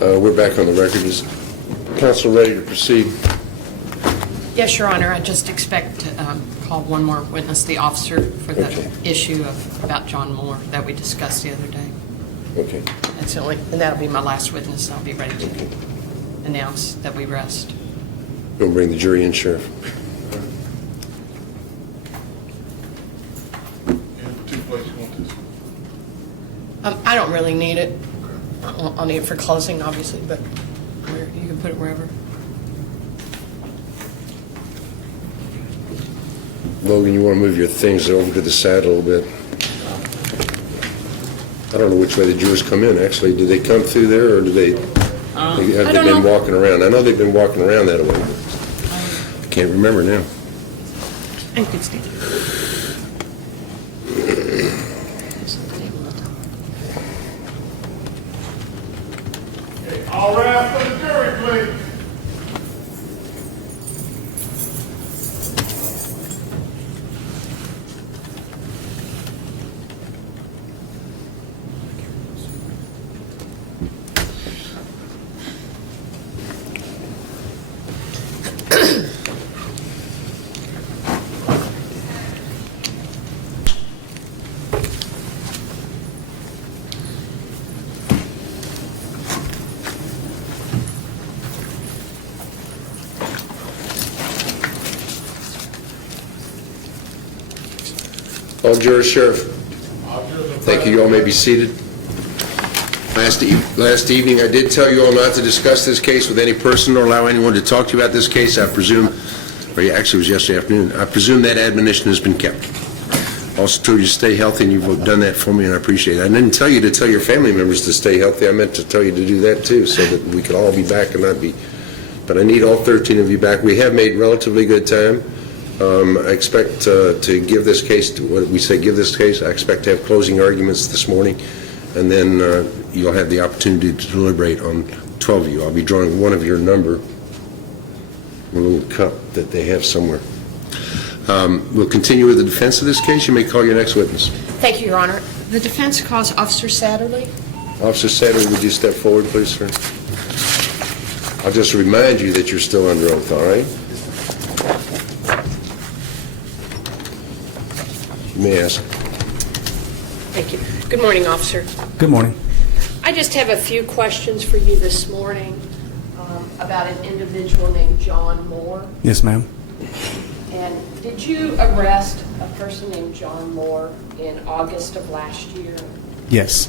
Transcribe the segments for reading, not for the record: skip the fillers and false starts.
We're back on the record. Is counsel ready to proceed? Yes, Your Honor. I just expect to call one more witness, the officer, for the issue about John Moore that we discussed the other day. Okay. That's the only, and that'll be my last witness. I'll be ready to announce that we rest. Don't bring the jury in, Sheriff. I don't really need it. I'll need it for closing, obviously, but you can put it wherever. Logan, you want to move your things over to the side a little bit? I don't know which way the jurors come in, actually. Do they come through there, or do they have they been walking around? I know they've been walking around that way. I can't remember now. And good stand. All right, for the jury, please. All jurors, Sheriff. Thank you. You all may be seated. Last evening, I did tell you all not to discuss this case with any person or allow anyone to talk to you about this case. I presume, or actually it was yesterday afternoon, I presume that admonition has been kept. Also told you to stay healthy, and you've done that for me, and I appreciate it. I didn't tell you to tell your family members to stay healthy. I meant to tell you to do that too, so that we could all be back and not be. But I need all 13 of you back. We have made relatively good time. I expect to give this case, what we say, give this case. I expect to have closing arguments this morning, and then you'll have the opportunity to deliberate on 12 of you. I'll be drawing one of your number, a little cup that they have somewhere. We'll continue with the defense of this case. You may call your next witness. Thank you, Your Honor. The defense calls Officer Satterley. Officer Satterley, would you step forward, please, sir? I'll just remind you that you're still under oath, all right? You may ask. Thank you. Good morning, Officer. Good morning. I just have a few questions for you this morning about an individual named John Moore. Yes, ma'am. And did you arrest a person named John Moore in August of last year? Yes.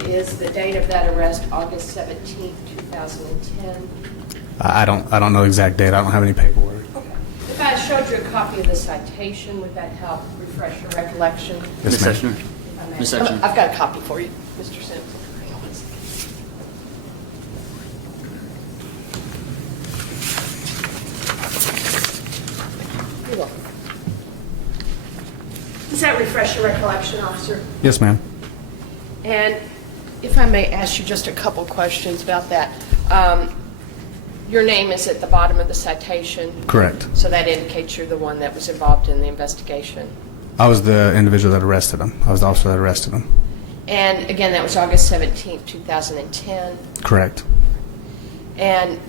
Is the date of that arrest August 17th, 2010? I don't know the exact date. I don't have any paperwork. Okay. If I showed you a copy of the citation, would that help refresh your recollection? Yes, ma'am. Ms. Sessions. I've got a copy for you, Mr. Simpson. Hang on one second. You're welcome. Does that refresh your recollection, officer? Yes, ma'am. And if I may ask you just a couple questions about that. Your name is at the bottom of the citation, Correct. so that indicates you're the one that was involved in the investigation. I was the individual that arrested him. I was the officer that arrested him. And again, that was August 17th, 2010. Correct. And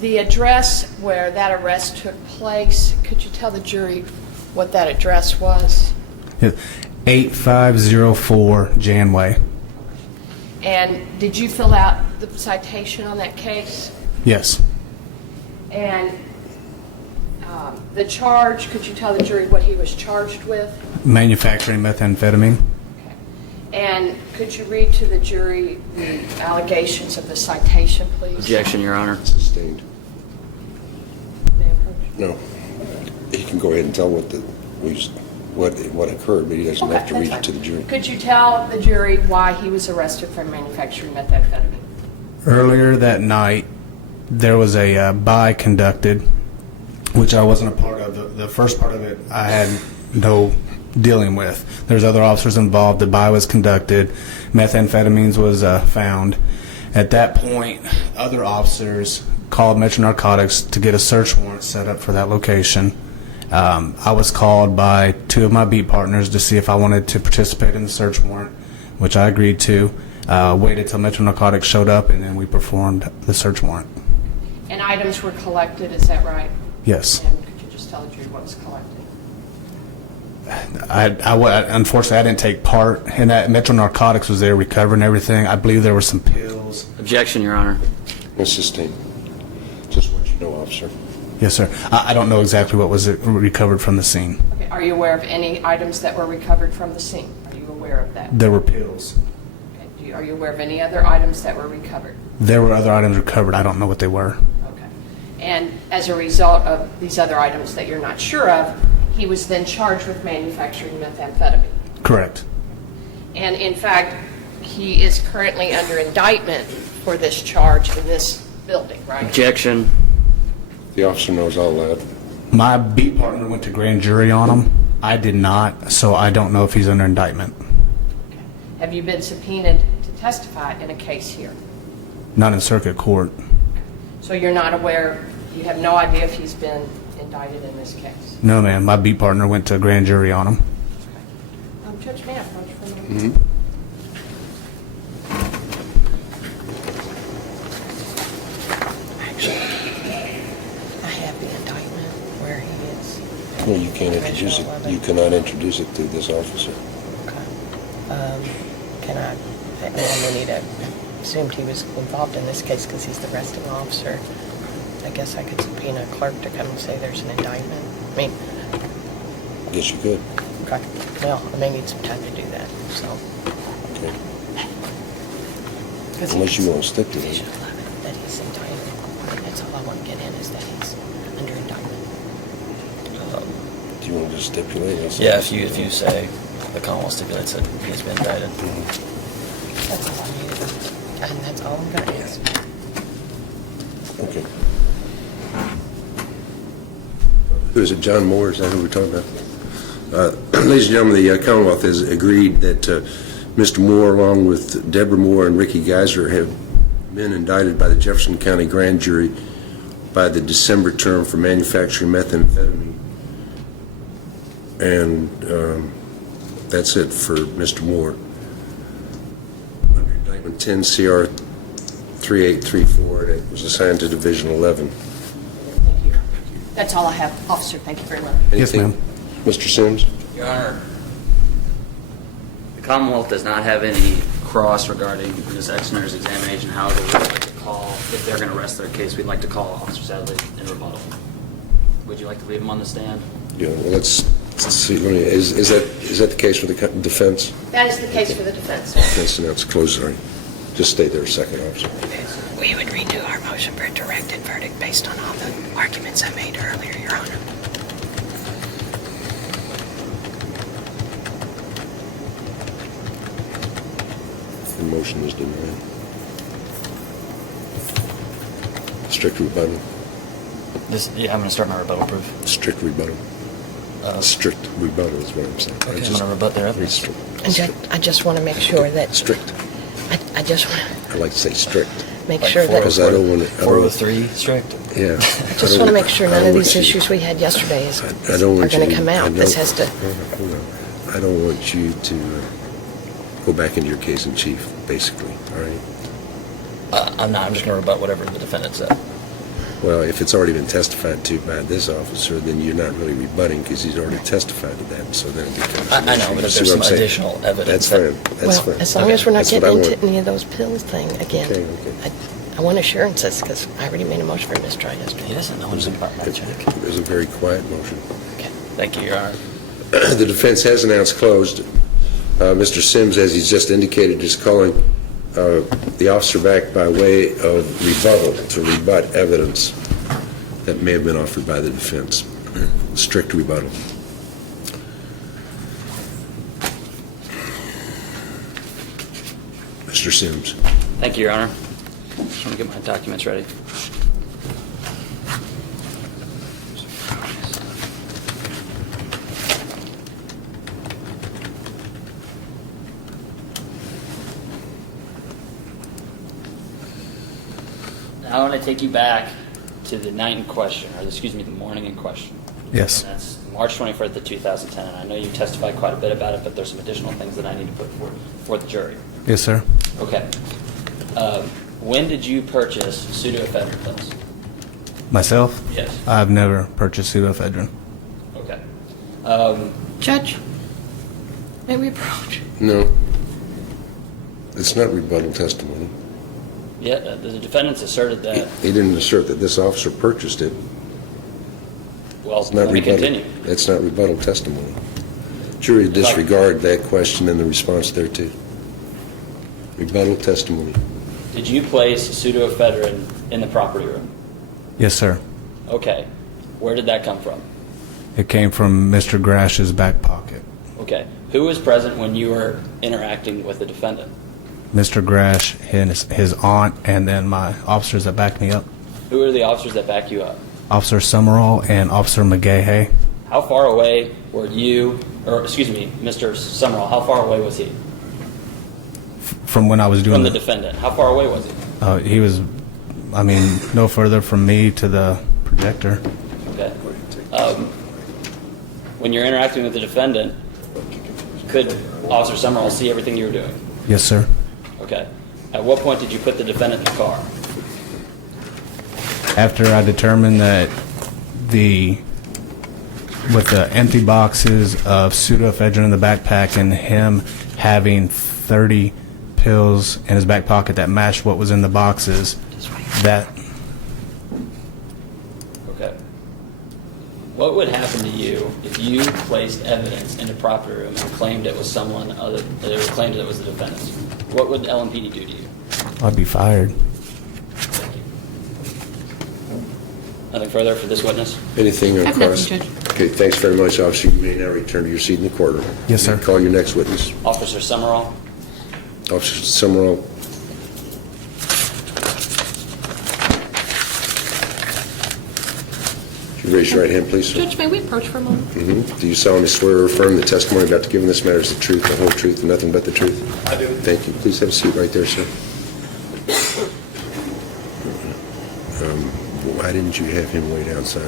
the address where that arrest took place, could you tell the jury what that address was? 8504 Janway. And did you fill out the citation on that case? Yes. And the charge, could you tell the jury what he was charged with? Manufacturing methamphetamine. Okay. And could you read to the jury the allegations of the citation, please? Objection, Your Honor. Sustained. May I approach? No. He can go ahead and tell what occurred, but he doesn't have to read it to the jury. Could you tell the jury why he was arrested for manufacturing methamphetamine? Earlier that night, there was a buy conducted, which I wasn't a part of. The first part of it, I had no dealing with. There's other officers involved. The buy was conducted. Methamphetamines was found. At that point, other officers called Metro Narcotics to get a search warrant set up for that location. I was called by two of my beat partners to see if I wanted to participate in the search warrant, which I agreed to. Waited till Metro Narcotics showed up, and then we performed the search warrant. And items were collected, is that right? Yes. And could you just tell the jury what was collected? Unfortunately, I didn't take part in that. Metro Narcotics was there recovering everything. I believe there were some pills. Objection, Your Honor. Ms. Sistine, just want you to know, officer. Yes, sir. I don't know exactly what was recovered from the scene. Okay, are you aware of any items that were recovered from the scene? Are you aware of that? There were pills. Okay. Are you aware of any other items that were recovered? There were other items recovered. I don't know what they were. Okay. And as a result of these other items that you're not sure of, he was then charged with manufacturing methamphetamine. Correct. And in fact, he is currently under indictment for this charge in this building, right? Objection. The officer knows all that. My beat partner went to grand jury on him. I did not, so I don't know if he's under indictment. Okay. Have you been subpoenaed to testify in a case here? Not in circuit court. So you're not aware, you have no idea if he's been indicted in this case? No, ma'am. My beat partner went to grand jury on him. Judge, may I approach for a moment? Actually, I have the indictment where he is. No, you can't introduce it. You cannot introduce it to this officer. Can I will need to assumed he was involved in this case because he's the arresting officer. I guess I could subpoena a clerk to come and say there's an indictment. I mean, Yes, you could. okay, well, I may need some time to do that, so. Okay. 'Cause Unless you he's- want to stipulate. Division 11, that he's indicted. That's all I want to get in is that he's under indictment. Do you want to just stipulate? Or Yeah, if you say the Commonwealth stipulates that he's been indicted. That's all I need, and that's all I'm going to ask. Okay. Who is it, John Moore? Is that who we're talking about? Ladies and gentlemen, the Commonwealth has agreed that Mr. Moore, along with Deborah Moore and Ricky Geiser, have been indicted by the Jefferson County Grand Jury by the December term for manufacturing methamphetamine. And that's it for Mr. Moore. Under indictment 10 CR 3834, and it was assigned to Division 11. That's all I have, officer. Thank you very much. Yes, Anything? ma'am. Mr. Sims? Your Honor, the Commonwealth does not have any cross regarding Ms. Exner's examination. However, we'd like to call, if they're going to rest their case, we'd like to call Officer Sadley in rebuttal. Would you like to leave him on the stand? Yeah, well, let's see, is that the case for the defense? That is the case for the defense. Defense announced closed, sorry. Just stay there a second, officer. We would renew our motion for a directed verdict based on all the arguments I made earlier, Your Honor. The motion is denied. Strict rebuttal. Yeah, I'm going to start my rebuttal proof. Strict rebuttal. Strict rebuttal is what I'm saying. Okay, I'm going to rebut their evidence. And I just want to make sure that Strict. I just want I like to say strict. to make Like sure that Because I don't want to. 403 strict. Yeah. I just want to make sure none of these issues we had yesterday I don't are want you going to come out. This has to. Hold on. I don't want you to go back into your case in chief, basically, all right? I'm not. I'm just going to rebut whatever the defendant said. Well, if it's already been testified to by this officer, then you're not really rebutting because he's already testified to that, so then it becomes an I know, issue. but You if see there's what I'm some saying? additional evidence. That's fine, that's Well, fine. as long as we're not That's what getting I into want. any of those pills thing again. Okay, okay. I want assurances because I already made a motion for mistrial He yesterday. doesn't know who's about my check. It was a very quiet motion. Okay. Thank you, Your Honor. The defense has announced closed. Mr. Sims, as he's just indicated, is calling the officer back by way of rebuttal to rebut evidence that may have been offered by the defense. Strict rebuttal. Mr. Sims. Thank you, Your Honor. Just want to get my documents ready. Now I want to take you back to the night in question, or excuse me, the morning in question. Yes. And that's March 24th of 2010. And I know you testified quite a bit about it, but there's some additional things that I need to put forward for the jury. Yes, sir. Okay. When did you purchase pseudoephedrine pills? Myself? Yes. I've never purchased pseudoephedrine. Okay. Judge, may we approach? No. It's not rebuttal testimony. Yeah, the defendants asserted that. He didn't assert that this officer purchased it. Well, It's not let me rebuttal. continue. It's not rebuttal testimony. Jury disregard that question and the response thereto. Rebuttal testimony. Did you place pseudoephedrine in the property room? Yes, sir. Okay. Where did that come from? It came from Mr. Grash's back pocket. Okay. Who was present when you were interacting with the defendant? Mr. Grash, his aunt, and then my officers that backed me up. Who are the officers that back you up? Officer Summerall and Officer McGahey. How far away were you, or excuse me, Mr. Summerall, how far away was he From when I was doing from the defendant? How far away was he? he was, no further from me to the projector. Okay. When you're interacting with the defendant, could Officer Summerall see everything you were doing? Yes, sir. Okay. At what point did you put the defendant in the car? After I determined that with the empty boxes of pseudoephedrine in the backpack and him having 30 pills in his back pocket that matched what was in the boxes, that Okay. What would happen to you if you placed evidence in a property room and claimed it was someone other, that it claimed it was the defendant? What would LMPD do to you? I'd be fired. Thank you. Nothing further for this witness? Anything on I have nothing, cross? Judge. Okay, thanks very much, officer. You may now return to your seat in the courtroom. Yes, sir. Call your next witness. Officer Summerall? Officer Summerall. Would you raise your right hand, please, sir? Judge, may we approach for a moment? Do you solemnly swear or affirm the testimony about to give in this matter is the truth, the whole truth, and nothing but the truth? I do. Thank you. Please have a seat right there, sir. Why didn't you have him wait outside?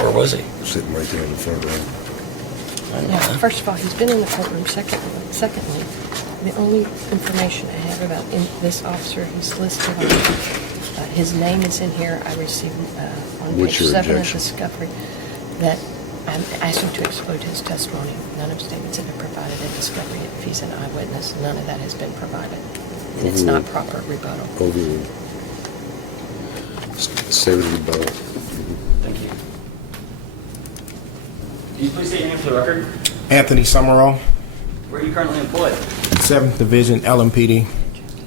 Where was he? Sitting right there in the front row. Yeah, first of all, he's been in the courtroom. Secondly, the only information I have about this officer, he's listed on, his name is in here. I received on What's page your 7 of objection? discovery that I'm asking to exclude his testimony. None of statements have been provided in discovery. If he's an eyewitness, none of that has been provided. And it's not proper rebuttal. Overruled. Stay with the rebuttal. Thank you. Can you please state your name for the record? Anthony Summerall, Where are you currently employed? 7th Division, LMPD,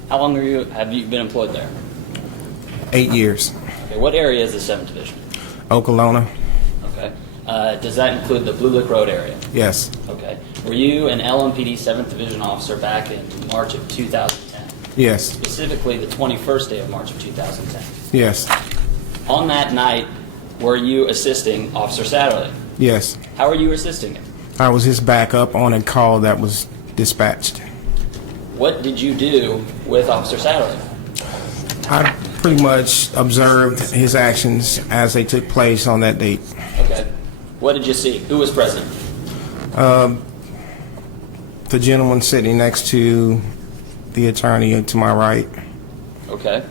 How long have you been employed there? 8 years. Okay, what area is the 7th Division? Okolona, Okay. Does that include the Blue Lick Road area? yes, Okay. Were you an LMPD 7th Division officer back in March of 2010? yes, Specifically the 21st day of March of 2010. yes, On that night, were you assisting Officer Satterley? yes. How are you assisting him? I was his backup on a call that was dispatched. What did you do with Officer Satterley? I pretty much observed his actions as they took place on that date. Okay. What did you see? Who was present? The gentleman sitting next to the attorney to my right, Okay.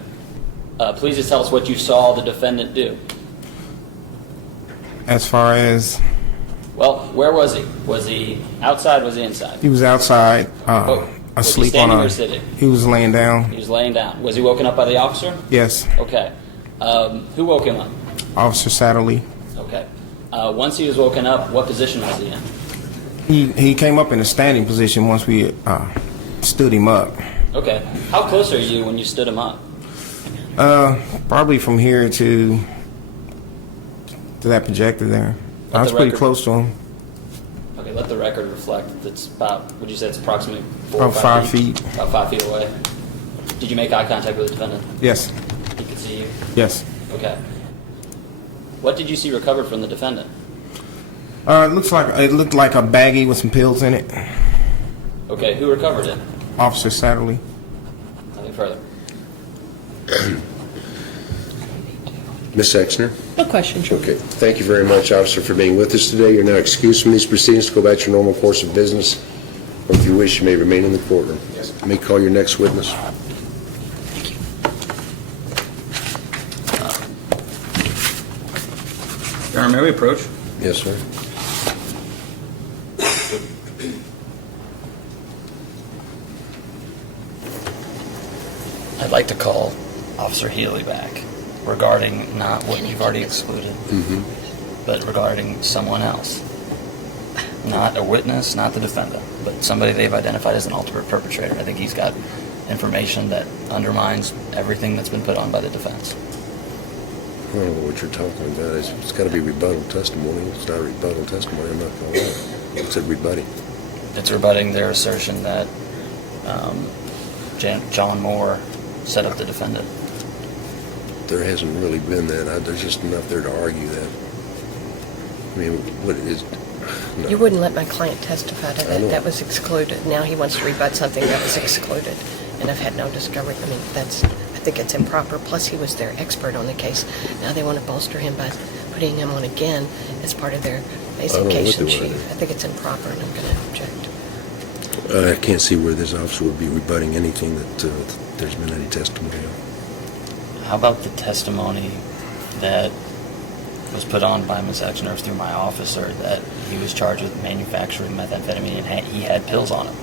Please just tell us what you saw the defendant do. as far as Well, where was he? Was he outside? Was he inside? he was outside, Was he asleep on standing a... or sitting? He was laying down, He was laying down. Was he woken up by the officer? yes. Okay. Who woke him up? Officer Satterley. Okay. Once he was woken up, what position was he in? He came up in a standing position once we stood him up. Okay. How close are you when you stood him up? Probably from here to that projector there. I was the pretty record- close to him, Okay, let the record reflect that it's about, would you say it's approximately 4 or about 5 5 feet. About 5 feet away. Did you make eye contact with the defendant? Yes, He could see you? yes. Okay. What did you see recovered from the defendant? It looked like a baggie with some pills in it. Okay, who recovered it? Officer Satterley. Nothing further. Ms. Exner? No question, Judge. Okay. Thank you very much, officer, for being with us today. You're now excused from these proceedings to go back to your normal course of business. Or if you wish, you may remain in the courtroom. May call your next witness. Your Honor, may we approach? Yes, sir. I'd like to call Officer Healy back regarding not what you've already excluded, but regarding someone else. Not a witness, not the defendant, but somebody they've identified as an ultimate perpetrator. I think he's got information that undermines everything that's been put on by the defense. I don't know what you're talking about. It's got to be rebuttal testimony. It's not rebuttal testimony. I'm not going to lie. It's a rebutting. It's rebutting their assertion that John Moore set up the defendant. There hasn't really been that. There's just enough there to argue that. I mean, what is... No. You wouldn't let my client testify to I know. that. That was excluded. Now he wants to rebut something that was excluded, and I've had no discovery. I mean, I think it's improper. Plus, he was their expert on the case. Now they want to bolster him by putting him on again as part of their basic I don't know what case in they chief. wanna do. I think it's improper, and I'm going to object. I can't see where this officer would be rebutting anything that there's been any testimony of. How about the testimony that was put on by Ms. Exner through my officer that he was charged with manufacturing methamphetamine and he had pills on him?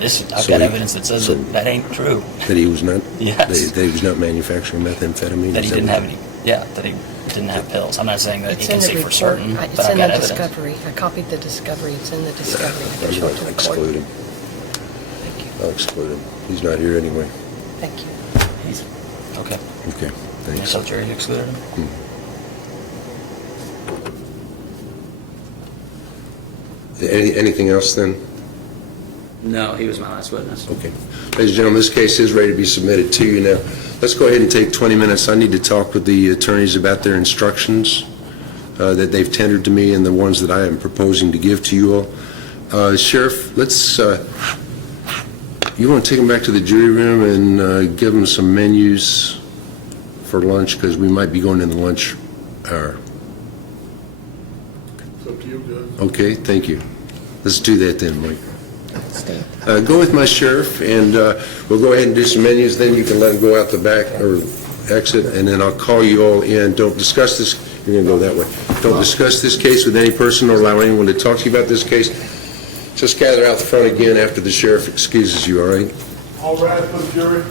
I've got evidence that says that ain't true. That he was not? Yes. That he was not manufacturing methamphetamine? That he Is didn't what- have any. Yeah, that he didn't have pills. I'm not saying that It's he can in the say for report. certain, but It's I've in got the evidence. discovery. I copied the discovery. It's in the discovery. I can I'm show it going to to the exclude court. him. Thank you. I'll exclude him. He's not here anyway. Thank you. Okay. Okay, thanks. So jury excluded him? Anything else then? No, he was my last witness. Okay. Ladies and gentlemen, this case is ready to be submitted to you now. Let's go ahead and take 20 minutes. I need to talk with the attorneys about their instructions that they've tendered to me and the ones that I am proposing to give to you all. Sheriff, let's, you want to take them back to the jury room and give them some menus for lunch, because we might be going in the lunch hour. It's up to you, Judge. Okay, thank you. Let's do that then, Mike. Stay. Go with my sheriff, and we'll go ahead and do some menus, then you can let them go out the back, or exit, and then I'll call you all in. Don't discuss this, you're going to go that way. Don't discuss this case with any person or allow anyone to talk to you about this case. Just gather out the front again after the sheriff excuses you, all right? All rise for the jury.